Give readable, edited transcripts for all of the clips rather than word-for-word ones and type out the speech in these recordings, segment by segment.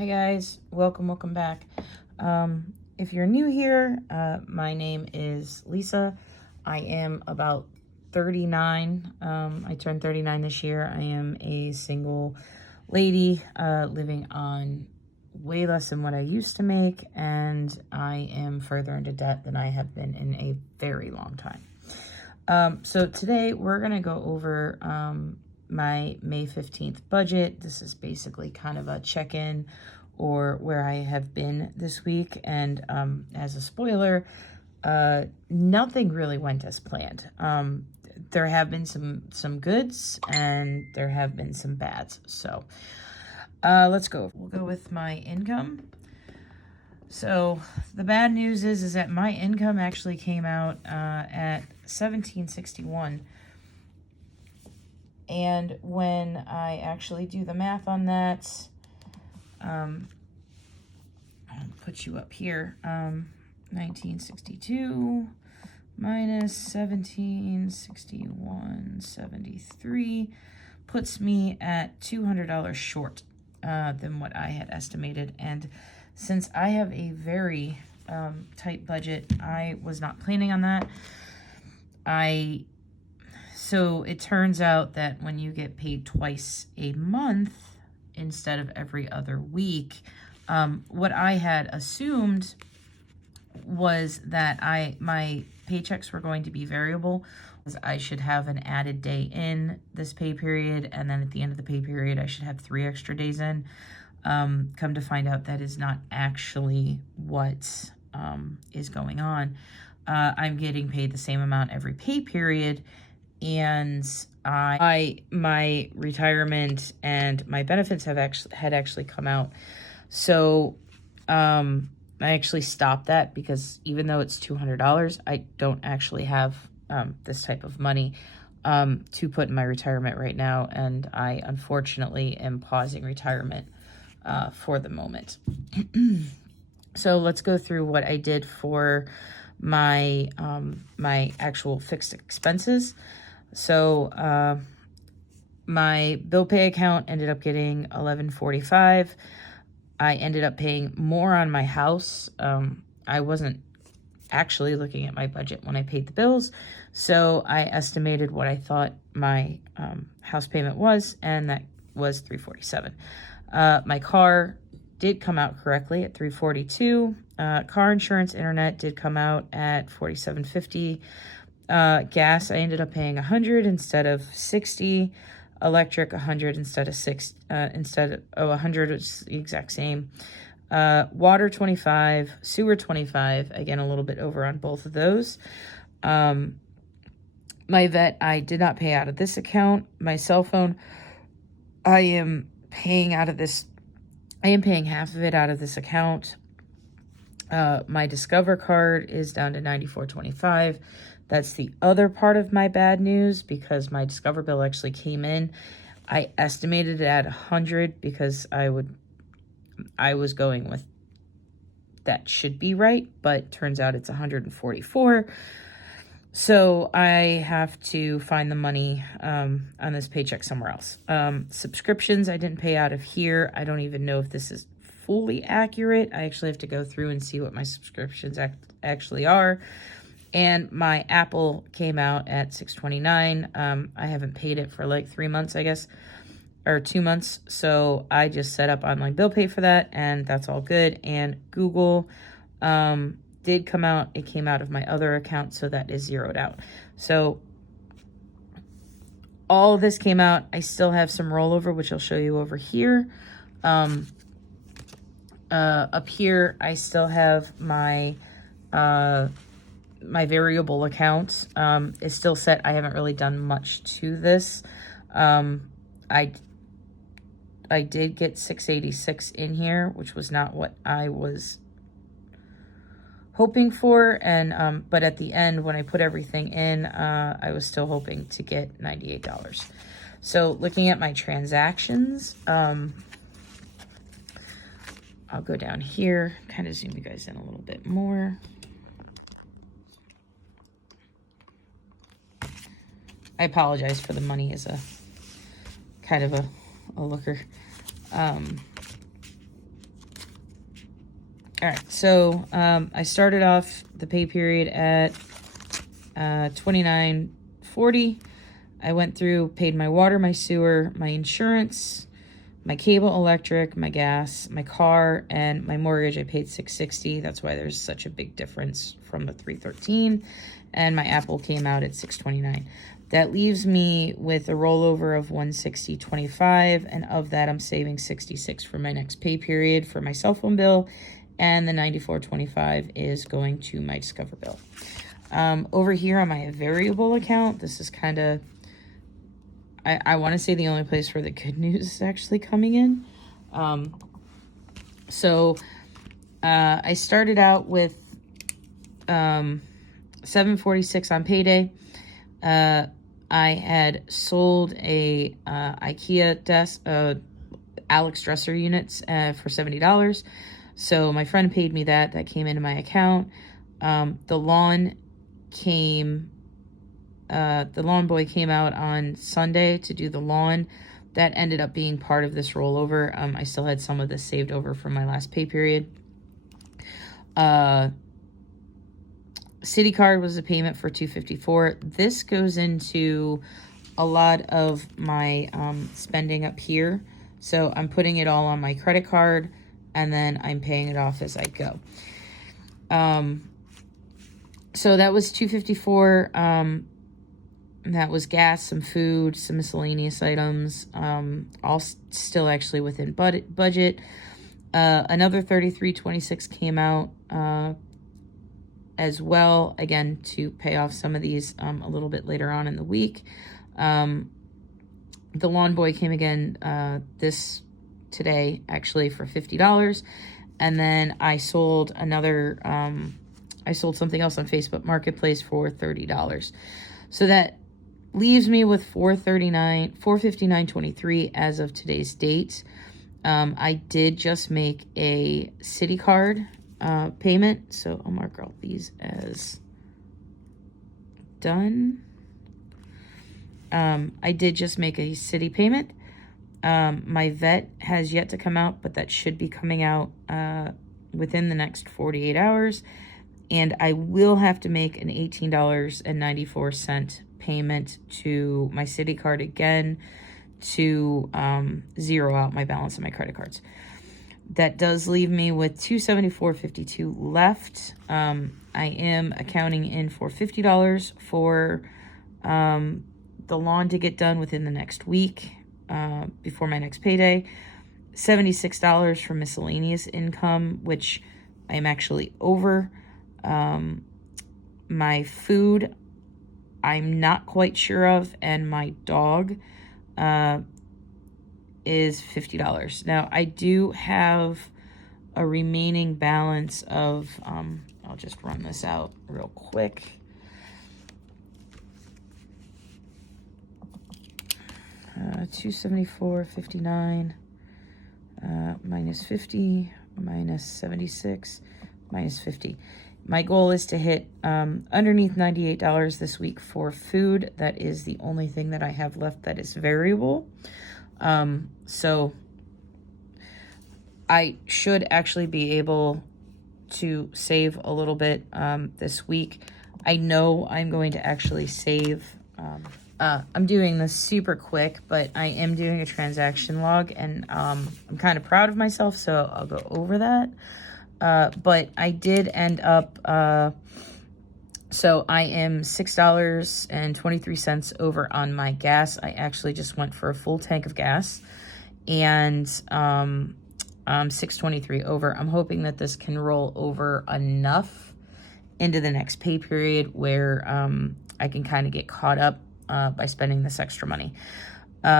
Hi guys, welcome back. If you're new here, my name is Lisa. I am about 39. I turned 39 this year. I am a single lady living on way less than what I used to make, and I am further into debt than I have been in a very long time. So today we're gonna go over my May 15th budget. This is basically kind of a check-in or where I have been this week. And as a spoiler, nothing really went as planned. There have been some goods and there have been some bads. So let's go. We'll go with my income. So the bad news is that my income actually came out at $17.61. And when I actually do the math on that, I'll put you up here, 1962 minus 1761.73 puts me at $200 short than what I had estimated. And since I have a very tight budget, I was not planning on that. So it turns out that when you get paid twice a month instead of every other week, what I had assumed was that my paychecks were going to be variable. I should have an added day in this pay period, and then at the end of the pay period, I should have 3 extra days in. Come to find out that is not actually what is going on. I'm getting paid the same amount every pay period, and my retirement and my benefits had actually come out. So I actually stopped that because even though it's $200, I don't actually have this type of money to put in my retirement right now, and I unfortunately am pausing retirement for the moment. So let's go through what I did for my my actual fixed expenses. So my bill pay account ended up getting $11.45. I ended up paying more on my house. I wasn't actually looking at my budget when I paid the bills, so I estimated what I thought my house payment was, and that was $347. My car did come out correctly at $342. Car insurance, internet did come out at $47.50. Gas, I ended up paying $100 instead of $60. Electric, $100 instead of $100 is the exact same. Water, $25. Sewer, $25. Again, a little bit over on both of those. My vet, I did not pay out of this account. My cell phone, I am paying half of it out of this account. My Discover card is down to $94.25. That's the other part of my bad news, because my Discover bill actually came in. I estimated it at $100 because I was going with that should be right, but turns out it's $144. So I have to find the money on this paycheck somewhere else. Subscriptions I didn't pay out of here. I don't even know if this is fully accurate. I actually have to go through and see what my subscriptions actually are. And my Apple came out at $629. I haven't paid it for like 3 months, I guess, or 2 months. So I just set up online bill pay for that, and that's all good. And Google did come out. It came out of my other account, so that is zeroed out. So all of this came out. I still have some rollover, which I'll show you over here. Up here, I still have my my variable account is still set. I haven't really done much to this. I did get $686 in here, which was not what I was hoping for. And but at the end, when I put everything in, I was still hoping to get $98. So looking at my transactions, I'll go down here, kind of zoom you guys in a little bit more. I apologize for the money as a kind of a looker. All right, so I started off the pay period at $29.40. I went through, paid my water, my sewer, my insurance, my cable, electric, my gas, my car, and my mortgage. I paid $660. That's why there's such a big difference from the $313. And my Apple came out at $629. That leaves me with a rollover of $160.25, and of that I'm saving $66 for my next pay period for my cell phone bill, and the $94.25 is going to my Discover bill. Over here on my variable account, this is kind of, I want to say the only place where the good news is actually coming in. So I started out with $746 on payday. I had sold a IKEA desk, Alex dresser units for $70. So my friend paid me that. That came into my account. The lawn boy came out on Sunday to do the lawn. That ended up being part of this rollover. I still had some of this saved over from my last pay period. City card was a payment for $254. This goes into a lot of my spending up here. So I'm putting it all on my credit card, and then I'm paying it off as I go. So that was $254. That was gas, some food, some miscellaneous items, all still actually within budget. Another $33.26 came out as well, again, to pay off some of these a little bit later on in the week. The lawn boy came again today, actually, for $50. And then I sold I sold something else on Facebook Marketplace for $30. So that leaves me with $459.23 as of today's date. I did just make a city card payment, so I'll mark all these as done. I did just make a city payment. My vet has yet to come out, but that should be coming out within the next 48 hours. And I will have to make an $18.94 payment to my city card again to zero out my balance on my credit cards. That does leave me with $274.52 left. I am accounting in for $50 for the lawn to get done within the next week before my next payday. $76 for miscellaneous income, which I am actually over. My food, I'm not quite sure of, and my dog is $50. Now, I do have a remaining balance of, I'll just run this out real quick. $274.59 minus 50 minus 76 minus 50. My goal is to hit underneath $98 this week for food. That is the only thing that I have left that is variable. So I should actually be able to save a little bit this week. I know I'm going to actually save. I'm doing this super quick, but I am doing a transaction log, and I'm kind of proud of myself, so I'll go over that. But I did end up, so I am $6.23 over on my gas. I actually just went for a full tank of gas, and $6.23 over. I'm hoping that this can roll over enough into the next pay period where I can kind of get caught up by spending this extra money.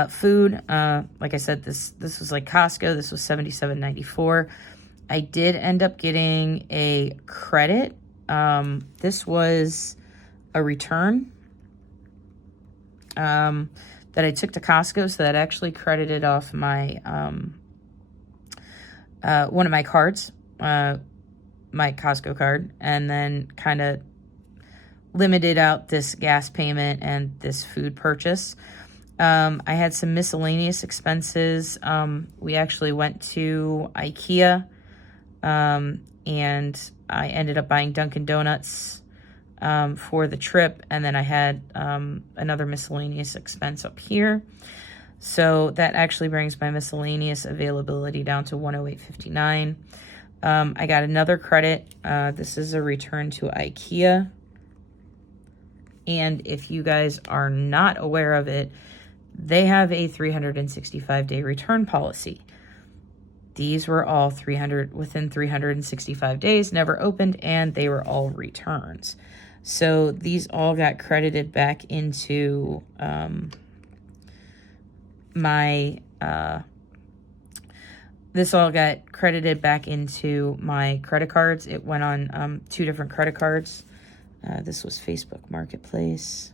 Food, like I said, this was like Costco. This was $77.94. I did end up getting a credit. This was a return that I took to Costco, so that actually credited off my one of my cards, my Costco card, and then kind of limited out this gas payment and this food purchase. I had some miscellaneous expenses. We actually went to IKEA and I ended up buying Dunkin' Donuts for the trip, and then I had another miscellaneous expense up here. So that actually brings my miscellaneous availability down to $108.59. I got another credit. This is a return to IKEA. And if you guys are not aware of it, they have a 365-day return policy. These were all within 365 days, never opened, and they were all returns. So these all got credited back into this all got credited back into my credit cards. It went on 2 different credit cards. This was Facebook Marketplace.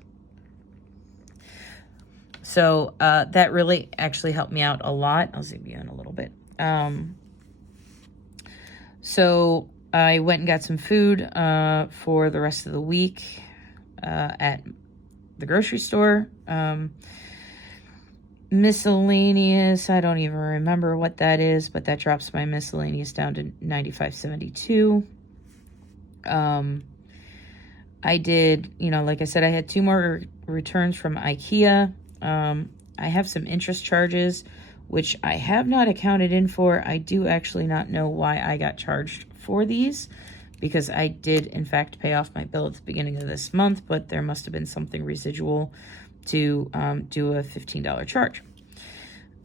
So that really actually helped me out a lot. I'll zoom you in a little bit. So I went and got some food for the rest of the week at the grocery store. Miscellaneous, I don't even remember what that is, but that drops my miscellaneous down to $95.72. I did, like I said, I had 2 more returns from IKEA. I have some interest charges, which I have not accounted in for. I do actually not know why I got charged for these, because I did, in fact, pay off my bill at the beginning of this month, but there must have been something residual to do a $15 charge.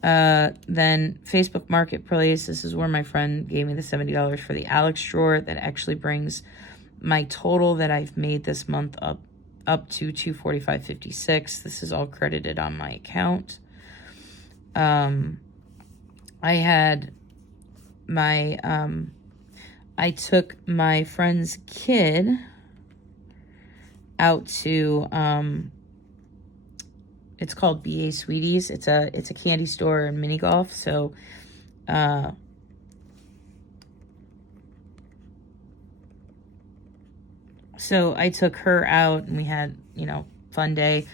Then Facebook Marketplace, this is where my friend gave me the $70 for the Alex drawer. That actually brings my total that I've made this month up to $245.56. This is all credited on my account. I had I took my friend's kid out to, it's called BA Sweeties. It's a candy store and mini golf. So, I took her out and we had, fun day.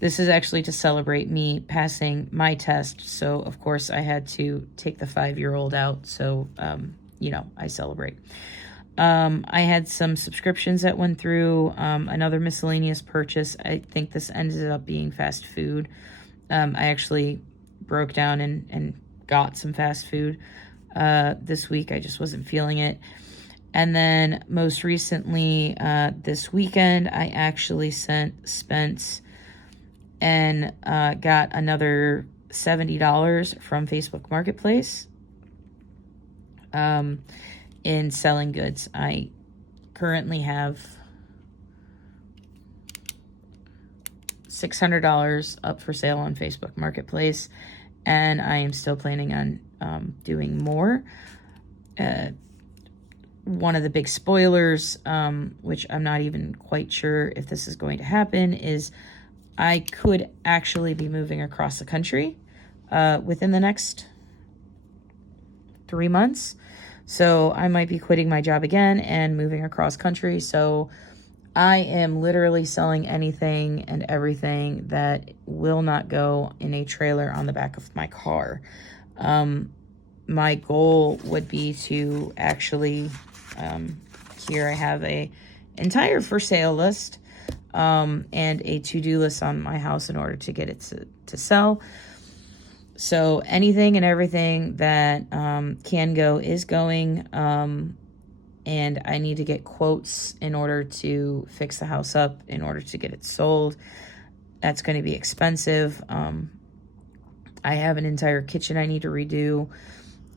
This is actually to celebrate me passing my test. So, of course, I had to take the 5-year-old out. So, I celebrate. I had some subscriptions that went through, another miscellaneous purchase. I think this ended up being fast food. I actually broke down and got some fast food this week. I just wasn't feeling it. And then most recently, this weekend, I actually spent and got another $70 from Facebook Marketplace in selling goods. I currently have $600 up for sale on Facebook Marketplace, and I am still planning on doing more. One of the big spoilers, which I'm not even quite sure if this is going to happen, is I could actually be moving across the country within the next 3 months. So I might be quitting my job again and moving across country. So I am literally selling anything and everything that will not go in a trailer on the back of my car. My goal would be to actually, here I have a entire for sale list and a to-do list on my house in order to get it to sell. So anything and everything that can go is going, and I need to get quotes in order to fix the house up, in order to get it sold. That's going to be expensive. I have an entire kitchen I need to redo,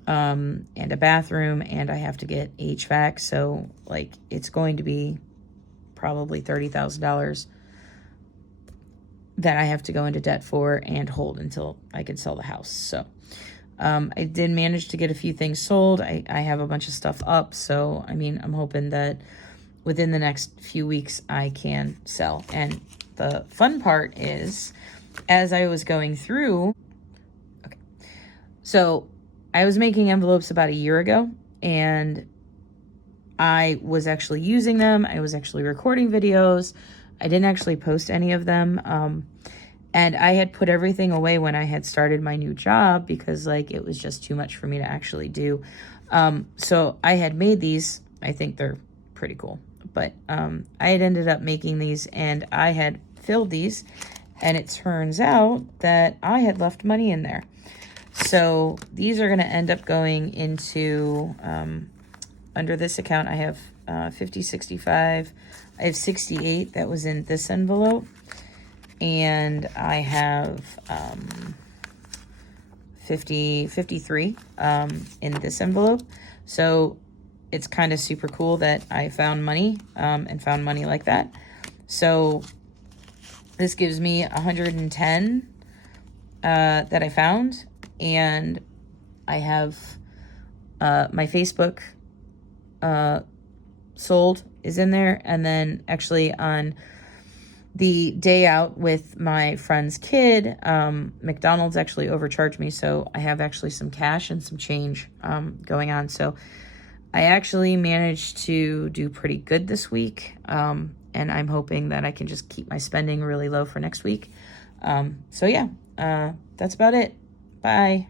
and a bathroom, and I have to get HVAC. So, it's going to be probably $30,000 that I have to go into debt for and hold until I can sell the house. So, I did manage to get a few things sold. I have a bunch of stuff up. So, I'm hoping that within the next few weeks I can sell. And the fun part is, as I was going through, so I was making envelopes about a year ago, and I was actually using them. I was actually recording videos. I didn't actually post any of them. And I had put everything away when I had started my new job because like it was just too much for me to actually do. So I had made these. I think they're pretty cool. But I had ended up making these and I had filled these. And it turns out that I had left money in there. So these are going to end up going into, under this account, I have 50, 65. I have 68 that was in this envelope. And I have 53 in this envelope. So it's kind of super cool that I found money and found money like that. So this gives me 110 that I found. And I have my Facebook sold is in there. And then actually on the day out with my friend's kid, McDonald's actually overcharged me. So I have actually some cash and some change going on. So I actually managed to do pretty good this week. And I'm hoping that I can just keep my spending really low for next week. So yeah, that's about it. Bye.